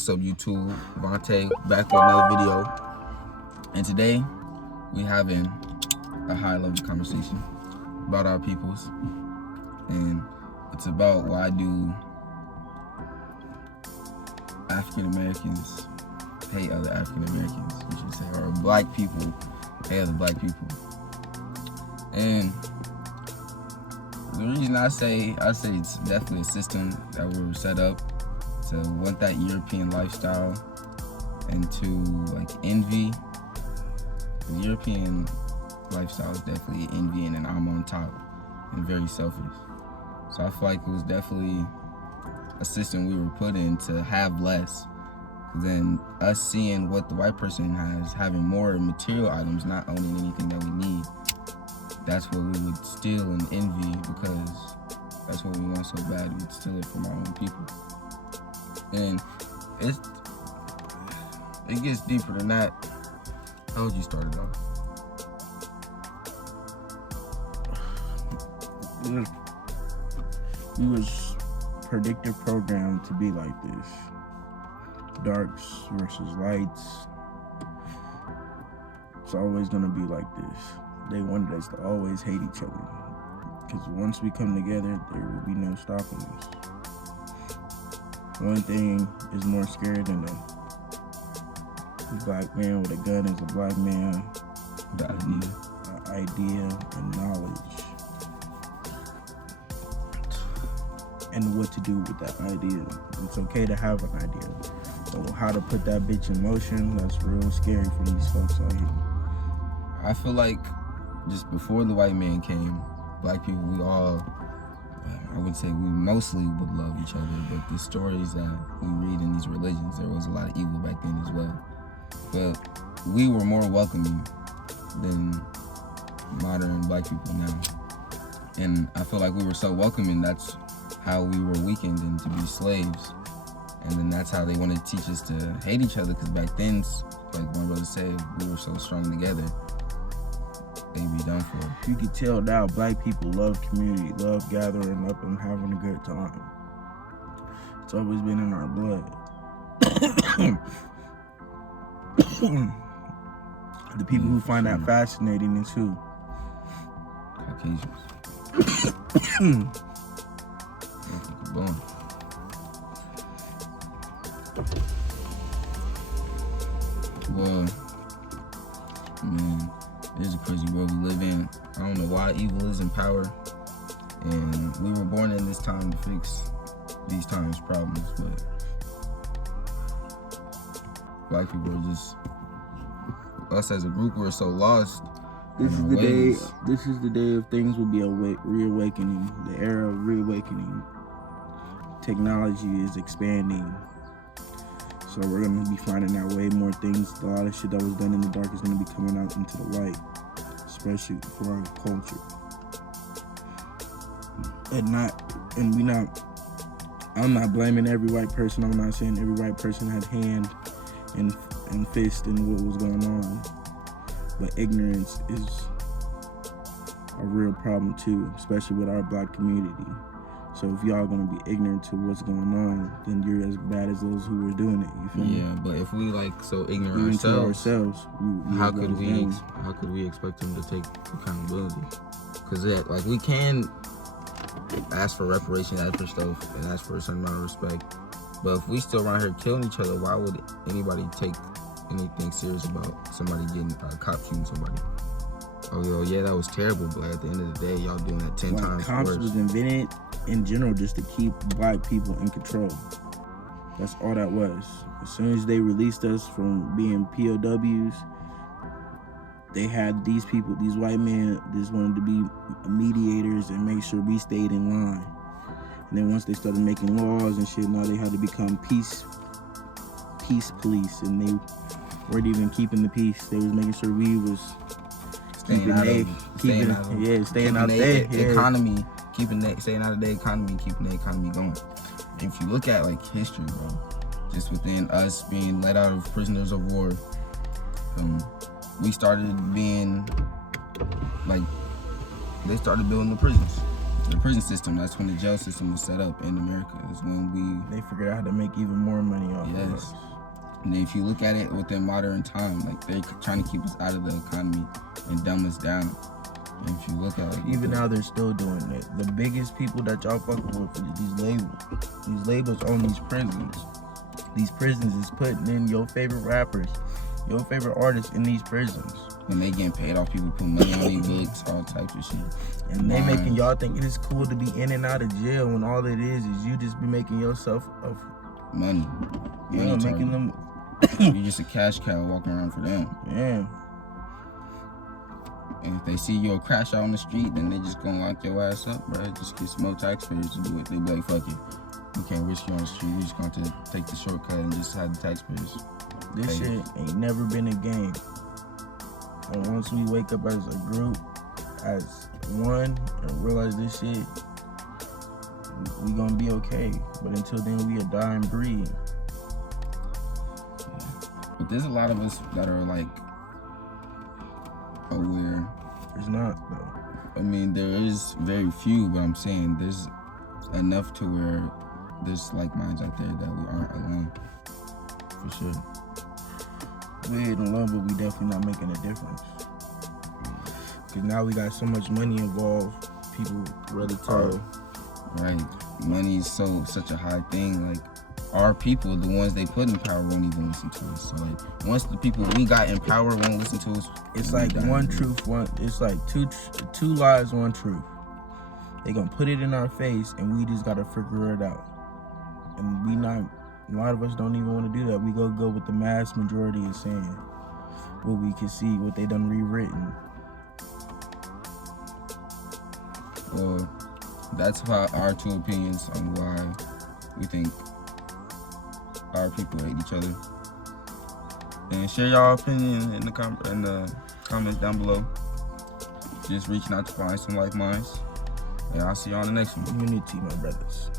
What's up, YouTube? Vontae back with another video, and today we having a high-level conversation about our peoples, and it's about why do African Americans hate other African Americans, we should say, or black people hate other black people. And the reason I say it's definitely a system that we were set up to want that European lifestyle and to like envy. The European lifestyle is definitely envying and I'm on top and very selfish. So I feel like it was definitely a system we were put in to have less. Then us seeing what the white person has, having more material items, not owning anything that we need. That's what we would steal and envy because that's what we want so bad. We'd steal it from our own people. And it gets deeper than that. How would you start it off? We was predictive programmed to be like this. Darks versus lights. It's always gonna be like this. They wanted us to always hate each other. Because once we come together, there will be no stopping us. One thing is more scary than a black man with a gun is a black man with an idea and knowledge. And what to do with that idea. It's okay to have an idea. So how to put that bitch in motion, that's real scary for these folks out here. I feel like just before the white man came, black people, we all, I would say we mostly would love each other, but the stories that we read in these religions, there was a lot of evil back then as well. But we were more welcoming than modern black people now. And I feel like we were so welcoming, that's how we were weakened and to be slaves. And then that's how they wanted to teach us to hate each other, because back then, like my brother said, we were so strong together. They'd be done for. You can tell now black people love community, love gathering up and having a good time. It's always been in our blood. The people who find that fascinating is who? Caucasians. Boom. Well, man, it is a crazy world we live in. I don't know why evil is in power, and we were born in this time to fix these times' problems, but black people are just, us as a group, we're so lost. This is the day of things will be reawakening, the era of reawakening. Technology is expanding. So we're going to be finding out way more things. A lot of shit that was done in the dark is going to be coming out into the light, especially for our culture. I'm not blaming every white person. I'm not saying every white person had hand and fist in what was going on. But ignorance is a real problem too, especially with our black community. So if y'all gonna be ignorant to what's going on, then you're as bad as those who were doing it. You feel me? Yeah, but if we like so ignorant ourselves, how could we expect them to take accountability? Because like we can ask for reparations, ask for stuff, and ask for a certain amount of respect. But if we still around here killing each other, why would anybody take anything serious about somebody getting a cop shooting somebody? Oh yeah, that was terrible, but at the end of the day, y'all doing that 10 times cops worse. Was invented in general just to keep black people in control. That's all that was. As soon as they released us from being POWs, they had these people, these white men, just wanted to be mediators and make sure we stayed in line. And then once they started making laws and shit, now they had to become peace police, and they weren't even keeping the peace. They was making sure we was staying out of the economy, staying out of the economy, keeping the economy going. And if you look at like history, bro, just within us being let out of prisoners of war, we started being like, they started building the prisons. the prison system. That's when the jail system was set up in America. Is when They figured out how to make even more money off of Yes. us. And if you look at it within modern time, like they're trying to keep us out of the economy and dumb us down. And if you look at it, Even now, they're still doing it. The biggest people that y'all fucking with is these labels. These labels own these prisons. These prisons is putting in your favorite rappers, your favorite artists in these prisons. when they getting paid off, people put money on their books, all types of shit. And they Right. making y'all think it is cool to be in and out of jail when all it is you just be making yourself a Money. yeah, Money making target. them You're just a cash cow walking around for them. yeah. And if they see you a crash out on the street, then they just gonna lock your ass up, bro. Just get some more taxpayers to do it. They be like, fuck it. We can't risk you on the street. We just going to take the shortcut and just have the taxpayers. This Hey. shit ain't never been a game. And once we wake up as a group, as one, and realize this shit, we gonna be okay. But until then, we a die and breed. But there's a lot of us that are like aware. It's not though. I mean, there is very few, but I'm saying there's enough to where there's like minds out there that we aren't alone. For sure. We ain't alone, but we definitely not making a difference. Cause now we got so much money involved. People rather tell. Right? Money is such a high thing. Like our people, the ones they put in power, won't even listen to us. So like once the people we got in power won't listen to us, It's we like die. one truth, one. It's like two lies, one truth. They gonna put it in our face, and we just gotta figure it out. And we not. A lot of us don't even want to do that. We go with the mass majority is saying what we can see, what they done rewritten. Well, that's about our two opinions on why we think our people hate each other. And share your opinion in the comments down below. Just reaching out to find some like minds. And I'll see you on the next one. Unity, my brothers.